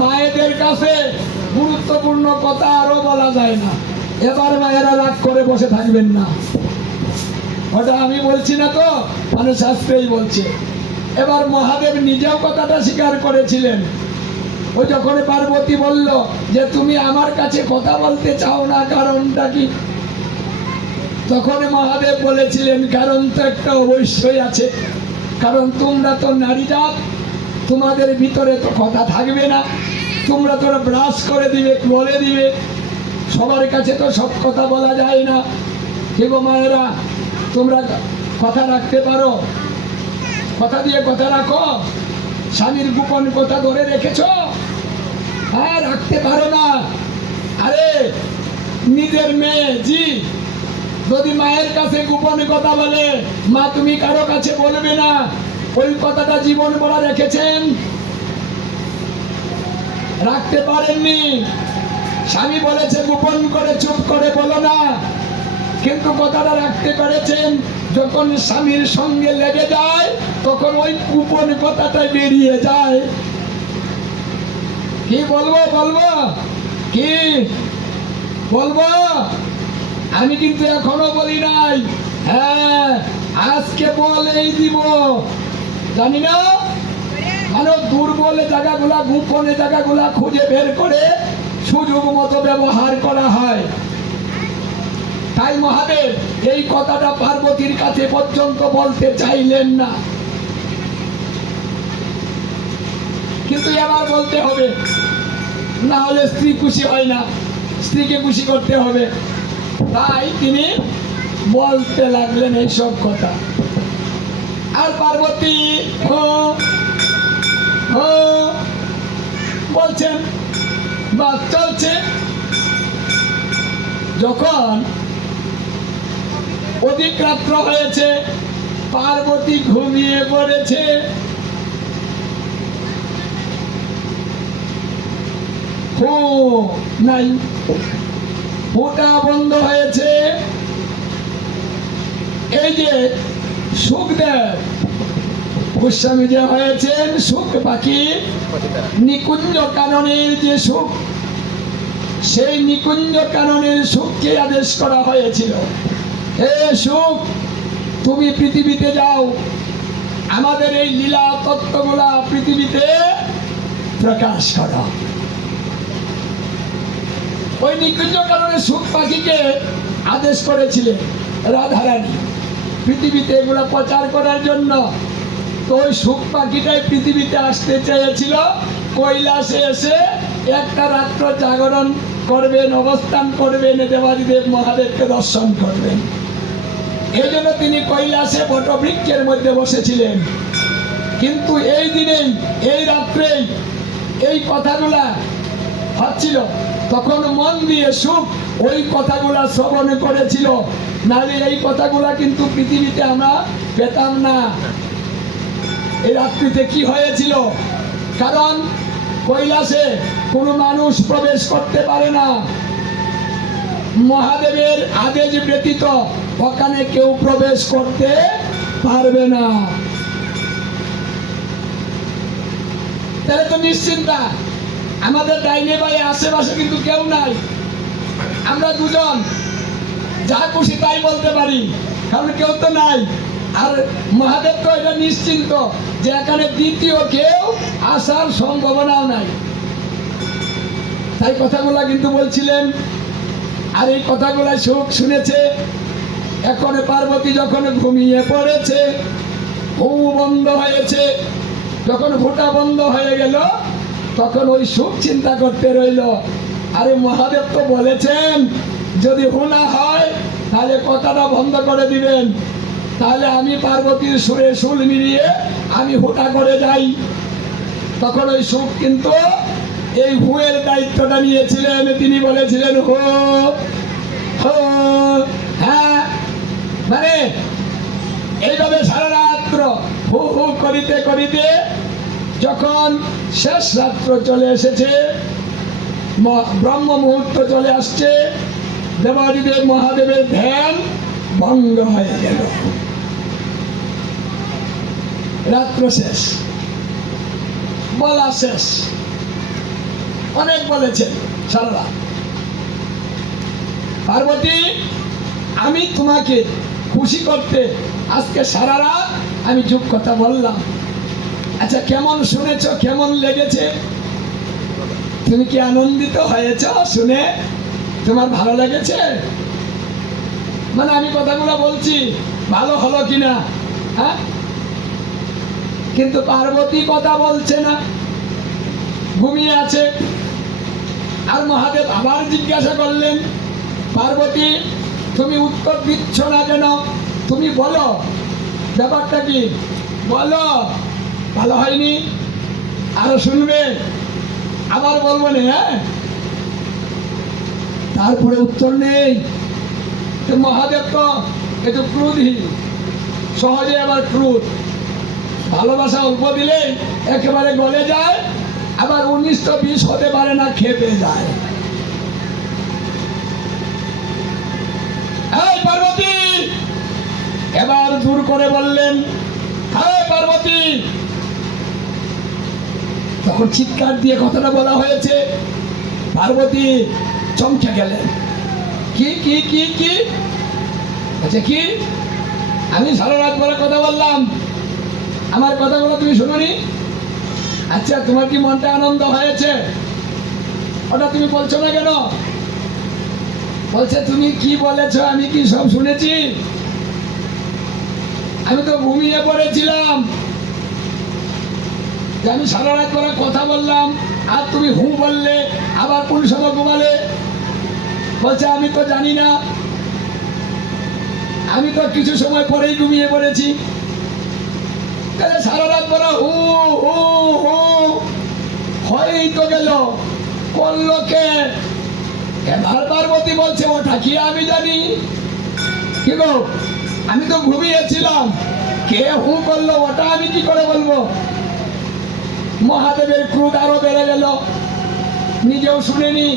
মায়েদের কাছে গুরুত্বপূর্ণ কথা আরো বলা যায় না। এবার মায়েরা রাগ করে বসে থাকবেন না, ওটা আমি বলছি না তো, মানে শাস্ত্রেই বলছে। এবার মহাদেব নিজেও কথাটা স্বীকার করেছিলেন। ওই যখন পার্বতী বলল যে তুমি আমার কাছে কথা বলতে চাও না, কারণটা কি? তখন মহাদেব বলেছিলেন কারণ তো একটা অবশ্যই আছে, কারণ তোমরা তো নারী জাত, তোমাদের ভিতরে তো কথা থাকবে না, তোমরা তো ব্রাশ করে দিবে, বলে দিবে, সবার কাছে তো সব কথা বলা যায় না। কি গো মায়েরা, তোমরা কথা রাখতে পারো? কথা দিয়ে কথা রাখো? স্বামীর গোপন কথা ধরে রেখেছ? হ্যাঁ, রাখতে পারো না। আরে নিজের মেয়ে জি যদি মায়ের কাছে গোপন কথা বলে, মা তুমি কারো কাছে বলবে না, ওই কথাটা জীবন বলা রেখেছেন? রাখতে পারেননি। স্বামী বলেছে গোপন করে চুপ করে বলো না, কিন্তু কথাটা রাখতে পেরেছেন। যখন স্বামীর সঙ্গে লেগে যায় তখন ওই গোপন কথাটা বেরিয়ে যায়। কি বলবো বলবো কি বলবো? আমি কিন্তু এখনো বলি নাই। হ্যাঁ, আজকে বলেই দিব। জানি না মানে দুর্বল জায়গাগুলা, গোপনে জায়গাগুলা খুঁজে বের করে সুযোগ মতো ব্যবহার করা হয়। তাই মহাদেব এই কথাটা পার্বতীর কাছে পর্যন্ত বলতে চাইলেন না, কিন্তু এবার বলতে হবে, না হলে স্ত্রী খুশি হয় না, স্ত্রীকে খুশি করতে হবে। তাই তিনি বলতে লাগলেন এইসব কথা। আর পার্বতী বলছেন, বা চলছে। যখন অধিক রাত্র হয়েছে, পার্বতী ঘুমিয়ে পড়েছে। নাই, ফোঁটা বন্ধ হয়েছে। এই যে সুখদেব গোস্বামী যে হয়েছেন, সুখ পাখি নিকুঞ্জ কাননের যে সুখ, সেই নিকুঞ্জ কাননের সুখকে আদেশ করা হয়েছিল, হে সুখ তুমি পৃথিবীতে যাও, আমাদের এই লীলা তত্ত্বগুলা পৃথিবীতে প্রকাশ করো। ওই নিকুঞ্জ কাননের সুখ পাখিকে আদেশ করেছিলেন রাধারানী পৃথিবীতে এগুলা প্রচার করার জন্য। তো ওই সুখ পাখিটাই পৃথিবীতে আসতে চেয়েছিল, কৈলাসে এসে একটা রাত্র জাগরণ করবেন, অবস্থান করবেন, দেবাদিদেব মহাদেবকে দর্শন করবেন। এই জন্য তিনি কৈলাসে বটবৃক্ষের মধ্যে বসেছিলেন। কিন্তু এই দিনেই, এই রাত্রেই এই কথাগুলা হচ্ছিল, তখন মন দিয়ে সুখ ওই কথাগুলা শ্রবণ করেছিল, নাহলে এই কথাগুলা কিন্তু পৃথিবীতে আমরা পেতাম না। এই রাত্রিতে কি হয়েছিল? কারণ কৈলাসে কোনো মানুষ প্রবেশ করতে পারে না, মহাদেবের আদেশ ব্যতীত ওখানে কেউ প্রবেশ করতে পারবে না। তাহলে তো নিশ্চিন্তা, আমাদের ডাইনে বাই আশেপাশে কিন্তু কেউ নাই, আমরা দুজন যা খুশি তাই বলতে পারি, কারণ কেউ তো নাই। আর মহাদেব তো এটা নিশ্চিন্ত যে এখানে দ্বিতীয় কেউ আসার সম্ভাবনাও নাই। তাই কথাগুলা কিন্তু বলছিলেন। আর এই কথাগুলা সুখ শুনেছে। এখন পার্বতী যখন ঘুমিয়ে পড়েছে, বন্ধ হয়েছে, যখন ফোঁটা বন্ধ হয়ে গেল, তখন ওই সুখ চিন্তা করতে রইল, আরে মহাদেব তো বলেছেন যদি হোনা হয় তাহলে কথাটা বন্ধ করে দিবেন, তাহলে আমি পার্বতীর সুরে সুর মিলিয়ে আমি হুটা করে যাই। তখন ওই সুখ কিন্তু এই হুয়ের দায়িত্বটা নিয়েছিলেন। তিনি বলেছিলেন হো হো, হ্যাঁ, মানে এইভাবে সারা রাত্র হু হু করিতে করিতে যখন শেষ রাত্র চলে এসেছে, ব্রহ্ম মুহূর্ত চলে আসছে, দেবাদিদেব মহাদেবের ধ্যান ভঙ্গ হয়ে গেল। রাত্র শেষ, বলা শেষ। অনেক বলেছেন সারা রাত। পার্বতী, আমি তোমাকে খুশি করতে আজকে সারা রাত আমি যুগ কথা বললাম। আচ্ছা, কেমন শুনেছ, কেমন লেগেছে? তুমি কি আনন্দিত হয়েছ শুনে? তোমার ভালো লেগেছে? মানে আমি কথাগুলো বলছি ভালো হলো কিনা, হ্যাঁ? কিন্তু পার্বতী কথা বলছে না, ঘুমিয়ে আছে। আর মহাদেব আবার জিজ্ঞাসা করলেন, পার্বতী, তুমি উত্তর দিচ্ছ না কেন? তুমি বলো ব্যাপারটা কি, বলো। ভালো হয়নি, আরো শুনবে, আবার বলবো না, হ্যাঁ? তারপরে উত্তর নেই। তো মহাদেব তো একটু ক্রোধী, সহজে আবার ক্রোধ। ভালোবাসা অল্প দিলে একেবারে গলে যায়, আবার 19-20 হতে পারে না, খেপে যায়। এই পার্বতী, এবার দূর করে বললেন, হ্যাঁ পার্বতী। তখন চিৎকার দিয়ে কথাটা বলা হয়েছে। পার্বতী চমকে গেলেন। কি কি কি কি? আচ্ছা, কি? আমি সারা রাত বলে কথা বললাম, আমার কথাগুলো তুমি শুনোনি? আচ্ছা, তোমার কি মনটা আনন্দ হয়েছে? ওটা তুমি বলছো না কেন? বলছে, তুমি কি বলেছো আমি কি সব শুনেছি? আমি তো ঘুমিয়ে পড়েছিলাম, যে আমি সারা রাত বলে কথা বললাম, আর তুমি হু বললে, আবার কোন সময় ঘুমালে? বলছে, আমি তো জানি না, আমি তো কিছু সময় পরেই ঘুমিয়ে পড়েছি। সারা রাত বলে হু হু হু হয়েই তো গেল, করলো কে? এবার পার্বতী বলছে, ওটা কি আমি জানি? কি গো, আমি তো ঘুমিয়েছিলাম, কে হু করলো ওটা আমি কি করে বলবো? মহাদেবের ক্রোধ আরো বেড়ে গেল, নিজেও শুনেনি,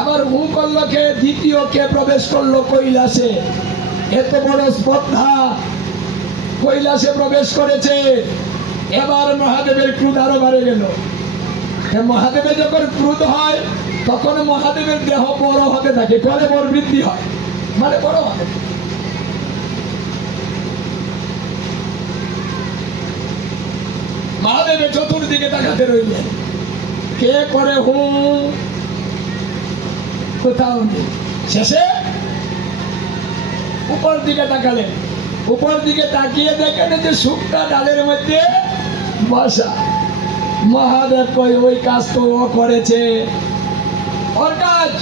আবার হু করলো কে? দ্বিতীয় কে প্রবেশ করলো কৈলাসে। এত বড় স্পর্ধা, কৈলাসে প্রবেশ করেছে। এবার মহাদেবের ক্রোধ আরো বেড়ে গেল। মহাদেবের যখন ক্রোধ হয়, তখন মহাদেবের দেহ বড় হতে থাকে, করে বড় বৃদ্ধি হয়, মানে বড় হবে। মহাদেবের চতুর্দিকে তাকাতে রইলেন, কে করে হু? কোথাও নেই। শেষে উপর দিকে তাকালেন, উপর দিকে তাকিয়ে দেখেন যে শুকটা ডালের মধ্যে বসা। মহাদেব কই, ওই কাজ তো ও করেছে, ওর কাজ,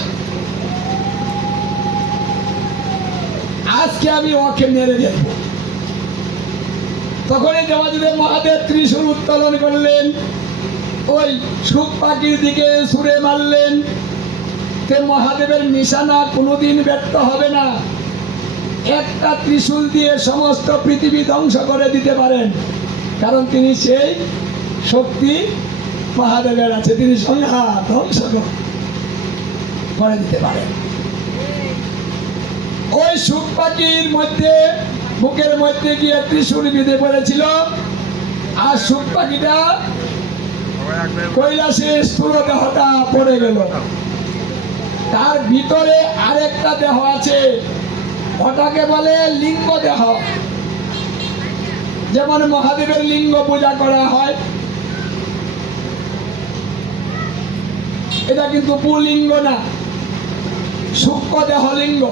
আজকে আমি ওকে মেরে দেব। তখনই দেবাদিদেব মহাদেব ত্রিশূল উত্তোলন করলেন, ওই শুক পাখির দিকে ছুঁড়ে মারলেন। তে মহাদেবের নিশানা কোনোদিন ব্যর্থ হবে না। একটা ত্রিশূল দিয়ে সমস্ত পৃথিবী ধ্বংস করে দিতে পারেন, কারণ তিনি সেই শক্তি মহাদেবের আছে, তিনি সংহার ধ্বংস করে দিতে পারেন। ওই শুক পাখির মধ্যে বুকের মধ্যে গিয়ে ত্রিশূল বিঁধে পড়েছিল, আর শুক পাখিটা কৈলাসে স্থূল দেহটা পড়ে গেল। তার ভিতরে আরেকটা দেহ আছে, ওটাকে বলে লিঙ্গ দেহ। যেমন মহাদেবের লিঙ্গ পূজা করা হয়, এটা কিন্তু পুলিঙ্গ না, সূক্ষ্ম দেহ লিঙ্গ।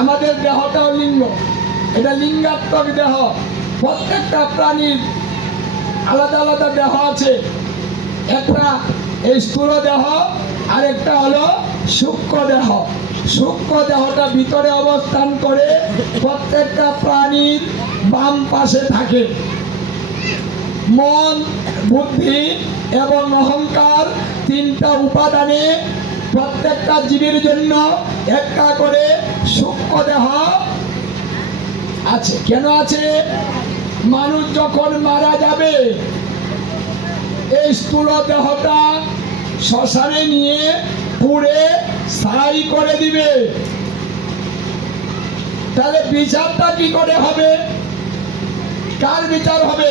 আমাদের দেহটাও লিঙ্গ, এটা লিঙ্গাত্মক দেহ। প্রত্যেকটা প্রাণীর আলাদা আলাদা দেহ আছে, একটা এই স্থূল দেহ, আর একটা হলো সূক্ষ্ম দেহ। সূক্ষ্ম দেহটা ভিতরে অবস্থান করে, প্রত্যেকটা প্রাণীর বাম পাশে থাকে। মন, বুদ্ধি এবং অহংকার তিনটা উপাদানে প্রত্যেকটা জীবের জন্য একটা করে সূক্ষ্ম দেহ আছে। কেন আছে? মানুষ যখন মারা যাবে, এই স্থূল দেহটা শ্মশানে নিয়ে পুড়ে ছাই করে দিবে। তাহলে বিচারটা কি করে হবে? কার বিচার হবে?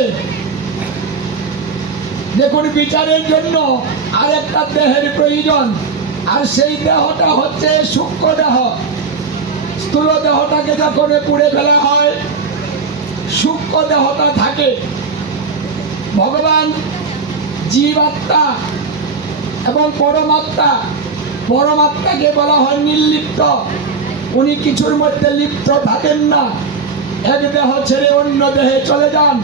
দেখুন বিচারের জন্য আরেকটা দেহের প্রয়োজন, আর সেই দেহটা হচ্ছে সূক্ষ্ম দেহ। স্থূল দেহটাকে যখন পুড়ে ফেলা হয়, সূক্ষ্ম দেহটা থাকে। ভগবান জীবাত্মা এবং পরমাত্মা, পরমাত্মাকে বলা হয় নির্লিপ্ত। উনি কিছুর মধ্যে লিপ্ত থাকেন না, এক দেহ ছেড়ে অন্য দেহে চলে যান।